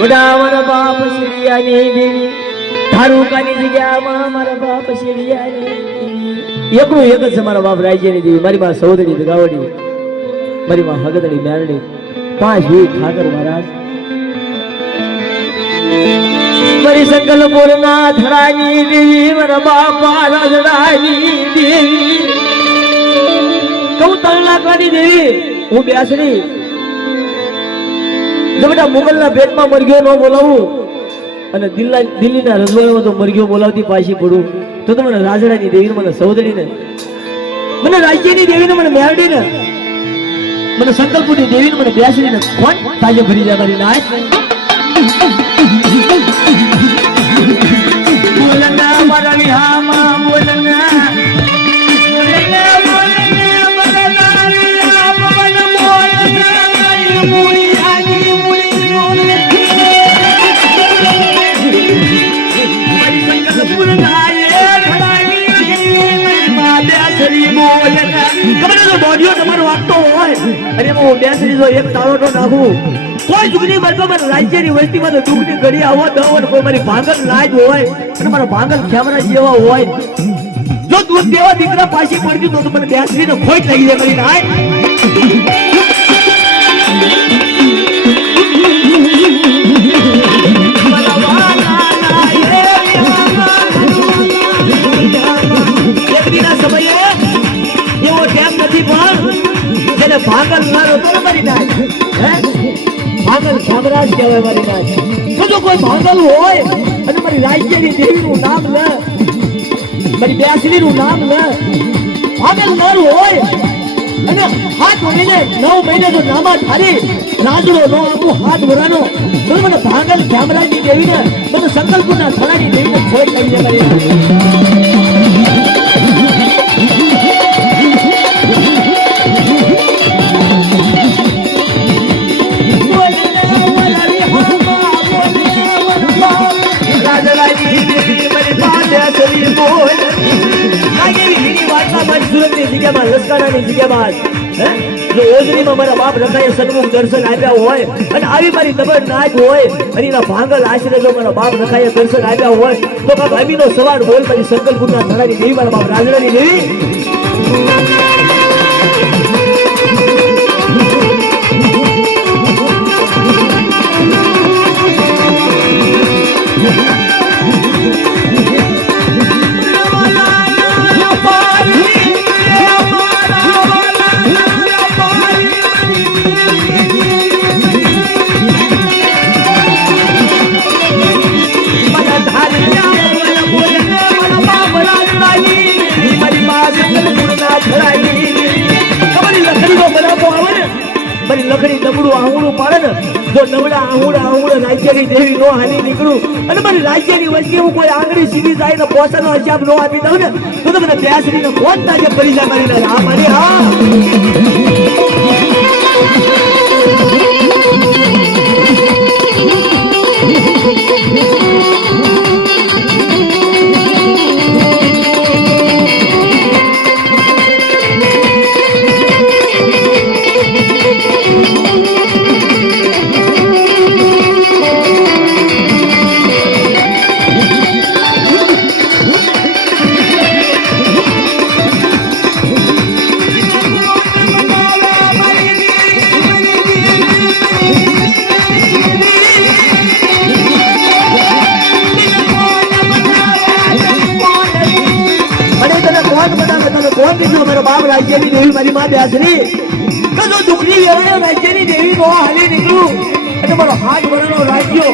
વડા મારા બાપ શિરિયાની દેવી ધારુકાની જગ્યામાં મારા બાપ શિરિયાની એકનું એક જ છે મારા બાપ રાજ્યની દેવી મારી માં સૌદરી દગાવડી મારી માં હગદડી મેરડી 5 વીર ઠાકર મહારાજ મારી સંકલ બોલના ધરાની દેવી મારા બાપા રાજડાની દેવી કઉ 3 લાખની દેવી હું બેસડી જો બેટા મુગલના પેટમાં મરગ્યો ન બોલાવું અને દિલ્હીના રજવાડામાં તો મરગ્યો બોલાવતી પાછી પડું તો મને રાજડાની દેવીને મને સૌદરીને મને રાજ્યની દેવીને મને મેરડીને મને સંકલ્પની દેવીને મને બેસડીને કોણ તાજે ભરી જાય મારી નાય બોલના મારા વિહામાં બોલના એક તાળો નાખું કોઈ જુગની બરબર રાજ્યની વસ્તીમાં તો દુઃખની ઘડી આવો દવ કોઈ મારી ભાંગલ લાજ હોય અને મારા ભાંગલ ખેમરા જેવા હોય જો દૂધ દેવા દીકરા પાછી પડતી તો મને બેસરીને ખોટ લાગી જાય મારી નાય સમયે એવો ટાઈમ નથી પણ જેને ભાગલ મારો તો મારી નાય હે ભાગલ સામ્રાજ કહેવાય મારી નાય જો કોઈ ભાગલ હોય અને મારી રાજ્યની દેવીનું નામ લે મારી બેસરીનું નામ લે ભાગલ નર હોય અને 7 મહિને 9 મહિને જો નામા થારી રાજડો નો આપું 7 વરાનો તો મને ભાગલ સામ્રાજની દેવીને મને સંકલ્પના થણાની દેવીને ખોટ લાગી જાય મારી લશ્કરાની જગ્યામાં જો ઓજરીમાં મારા બાપ રખાએ સન્મુખ દર્શન આપ્યા હોય અને આવી મારી દબર નાચ હોય અને એના ભાંગલ આશરે જો મારા બાપ રખાએ દર્શન આપ્યા હોય તો કાક અમીનો સવાર બોલ મારી સંકલ્પના ધરાની દેવી મારા બાપ રાજડાની દેવી લખડી નબળું આહુડું પાડે ને જો નબળા આહુડા રાજ્યની દેવી નો હાલી નીકળું અને મારી રાજ્યની વચ્ચે હું કોઈ આંગળી સીધી જાય ને પોસાનો હિસાબ નો આપી દઉં ને તો મને બેસરીને કોણ તાજે પડી જાય મારી હા મારી હા રાજ્યની દેવી મારી માં બેસરી તો દુઃખની વેળાએ રાજ્યની દેવી નો હાલી નીકળું અને મારો હાથ વરાનો રાજ્યો